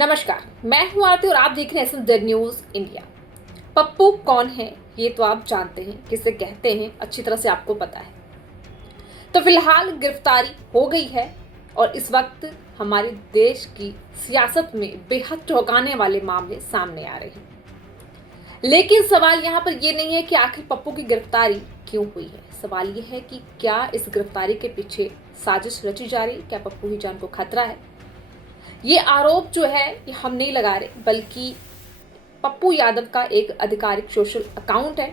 नमस्कार, मैं हूं आरती और आप देख रहे हैं द न्यूज इंडिया। पप्पू कौन है ये तो आप जानते हैं, किसे कहते हैं अच्छी तरह से आपको पता है। तो फिलहाल गिरफ्तारी हो गई है और इस वक्त हमारे देश की सियासत में बेहद चौंकाने वाले मामले सामने आ रहे हैं। लेकिन सवाल यहाँ पर ये नहीं है कि आखिर पप्पू की गिरफ्तारी क्यों हुई है। सवाल ये है कि क्या इस गिरफ्तारी के पीछे साजिश रची जा रही, क्या पप्पू की जान को खतरा है। ये आरोप जो है ये हम नहीं लगा रहे, बल्कि पप्पू यादव का एक आधिकारिक सोशल अकाउंट है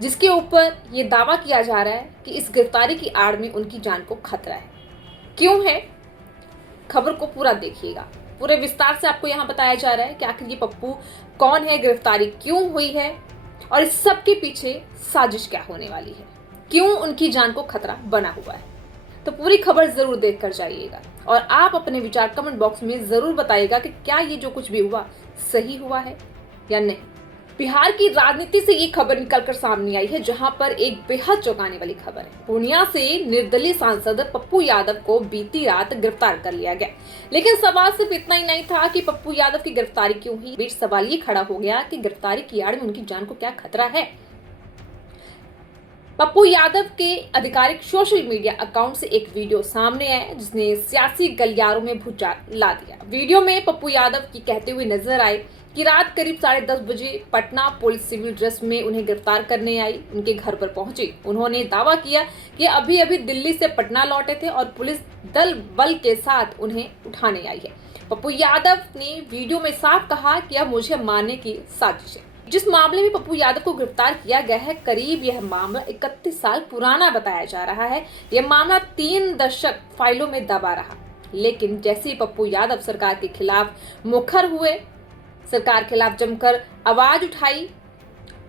जिसके ऊपर ये दावा किया जा रहा है कि इस गिरफ्तारी की आड़ में उनकी जान को खतरा है। क्यों है, खबर को पूरा देखिएगा। पूरे विस्तार से आपको यहाँ बताया जा रहा है कि आखिर ये पप्पू कौन है, गिरफ्तारी क्यों हुई है और इस सब के पीछे साजिश क्या होने वाली है, क्यों उनकी जान को खतरा बना हुआ है। तो पूरी खबर जरूर देख कर जाइएगा और आप अपने विचार कमेंट बॉक्स में जरूर बताइएगा कि क्या ये जो कुछ भी हुआ सही हुआ है या नहीं। बिहार की राजनीति से ये खबर निकलकर सामने आई है, जहां पर एक बेहद चौंकाने वाली खबर है। पूर्णिया से निर्दलीय सांसद पप्पू यादव को बीती रात गिरफ्तार कर लिया गया। लेकिन सवाल सिर्फ इतना ही नहीं था कि पप्पू यादव की गिरफ्तारी क्यों हुई। बीच सवाल ये खड़ा हो गया कि गिरफ्तारी की आड़ में उनकी जान को क्या खतरा है। पप्पू यादव के आधिकारिक सोशल मीडिया अकाउंट से एक वीडियो सामने आया जिसने सियासी गलियारों में भूचाल ला दिया। वीडियो में पप्पू यादव की कहते हुए नजर आए कि रात करीब 10:30 बजे पटना पुलिस सिविल ड्रेस में उन्हें गिरफ्तार करने आई, उनके घर पर पहुंची। उन्होंने दावा किया कि अभी अभी दिल्ली से पटना लौटे थे और पुलिस दल बल के साथ उन्हें उठाने आई है। पप्पू यादव ने वीडियो में साफ कहा कि अब मुझे मारने की साजिश है। जिस मामले में पप्पू यादव को गिरफ्तार किया गया है, करीब यह मामला 31 साल पुराना बताया जा रहा है। यह मामला 3 दशक फाइलों में दबा रहा। लेकिन जैसे ही पप्पू यादव सरकार के खिलाफ मुखर हुए, सरकार के खिलाफ जमकर आवाज उठाई,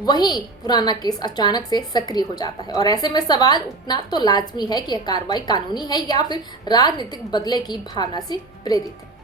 वहीं पुराना केस अचानक से सक्रिय हो जाता है। और ऐसे में सवाल उठना तो लाजमी है कि यह कार्रवाई कानूनी है या फिर राजनीतिक बदले की भावना से प्रेरित है।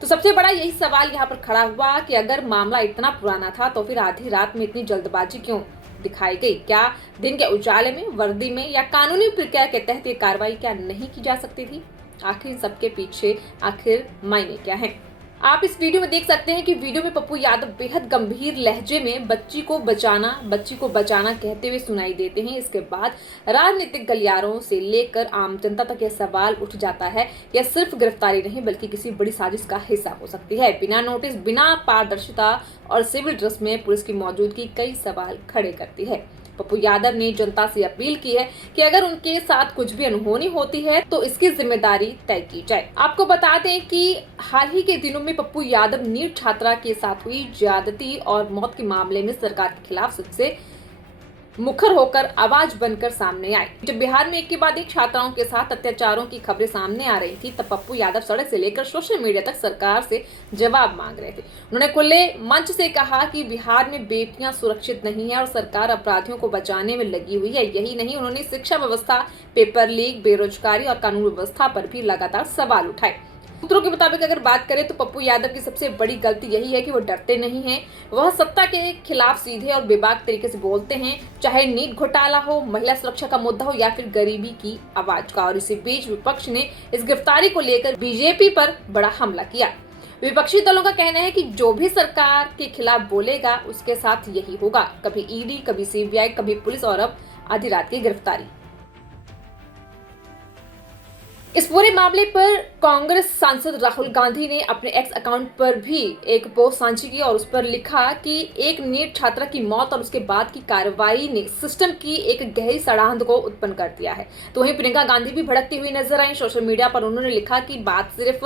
तो सबसे बड़ा यही सवाल यहाँ पर खड़ा हुआ कि अगर मामला इतना पुराना था तो फिर आधी रात में इतनी जल्दबाजी क्यों दिखाई गई। क्या दिन के उजाले में, वर्दी में या कानूनी प्रक्रिया के तहत ये कार्रवाई क्या नहीं की जा सकती थी। आखिर सबके पीछे आखिर मायने क्या है। आप इस वीडियो में देख सकते हैं कि वीडियो में पप्पू यादव बेहद गंभीर लहजे में बच्ची को बचाना कहते हुए सुनाई देते हैं। इसके बाद राजनीतिक गलियारों से लेकर आम जनता तक यह सवाल उठ जाता है, यह सिर्फ गिरफ्तारी नहीं बल्कि किसी बड़ी साजिश का हिस्सा हो सकती है। बिना नोटिस, बिना पारदर्शिता और सिविल ड्रेस में पुलिस की मौजूदगी कई सवाल खड़े करती है। पप्पू यादव ने जनता से अपील की है कि अगर उनके साथ कुछ भी अनहोनी होती है तो इसकी जिम्मेदारी तय की जाए। आपको बता दें कि हाल ही के दिनों में पप्पू यादव नीट छात्रा के साथ हुई ज्यादती और मौत के मामले में सरकार के खिलाफ सबसे मुखर होकर आवाज बनकर सामने आए। जब बिहार में एक के बाद एक छात्राओं के साथ अत्याचारों की खबरें सामने आ रही थी, तब पप्पू यादव सड़क से लेकर सोशल मीडिया तक सरकार से जवाब मांग रहे थे। उन्होंने खुले मंच से कहा कि बिहार में बेटियां सुरक्षित नहीं है और सरकार अपराधियों को बचाने में लगी हुई है। यही नहीं, उन्होंने शिक्षा व्यवस्था, पेपर लीक, बेरोजगारी और कानून व्यवस्था पर भी लगातार सवाल उठाए। सूत्रों के मुताबिक अगर बात करें तो पप्पू यादव की सबसे बड़ी गलती यही है कि वो डरते नहीं हैं। वह सत्ता के खिलाफ सीधे और बेबाक तरीके से बोलते हैं, चाहे नीट घोटाला हो, महिला सुरक्षा का मुद्दा हो या फिर गरीबी की आवाज का। और इसी बीच विपक्ष ने इस गिरफ्तारी को लेकर बीजेपी पर बड़ा हमला किया। विपक्षी दलों का कहना है कि जो भी सरकार के खिलाफ बोलेगा उसके साथ यही होगा, कभी ईडी, कभी सीबीआई, कभी पुलिस और अब आधी रात की गिरफ्तारी। इस पूरे मामले पर कांग्रेस सांसद राहुल गांधी ने अपने एक्स अकाउंट पर भी एक पोस्ट साझी की और उस पर लिखा कि एक नीट छात्रा की मौत और उसके बाद की कार्रवाई ने सिस्टम की एक गहरी सड़ाहट को उत्पन्न कर दिया है। तो वहीं प्रियंका गांधी भी भड़कती हुई नजर आई सोशल मीडिया पर। उन्होंने लिखा कि बात सिर्फ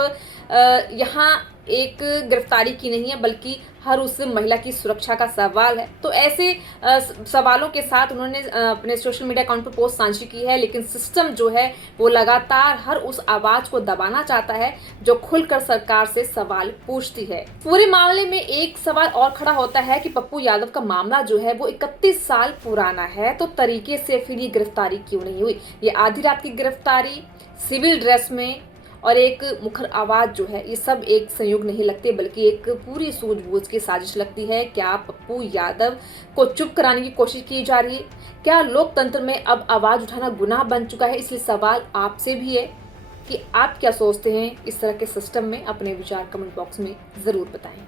यहाँ एक गिरफ्तारी की नहीं है बल्कि हर उस महिला की सुरक्षा का सवाल है। तो ऐसे सवालों के साथ उन्होंने अपने सोशल मीडिया अकाउंट पर पोस्ट साझी की है। लेकिन सिस्टम जो है वो लगातार हर उस आवाज को दबाना चाहता है जो खुलकर सरकार से सवाल पूछती है। पूरे मामले में एक सवाल और खड़ा होता है कि पप्पू यादव का मामला जो है वो 31 साल पुराना है, तो तरीके से फिर ये गिरफ्तारी क्यों नहीं हुई। ये आधी रात की गिरफ्तारी, सिविल ड्रेस में और एक मुखर आवाज जो है, ये सब एक संयोग नहीं लगते बल्कि एक पूरी सूझबूझ की साजिश लगती है। क्या पप्पू यादव को चुप कराने की कोशिश की जा रही है? क्या लोकतंत्र में अब आवाज उठाना गुनाह बन चुका है? इसलिए सवाल आपसे भी है कि आप क्या सोचते हैं इस तरह के सिस्टम में। अपने विचार कमेंट बॉक्स में ज़रूर बताएं।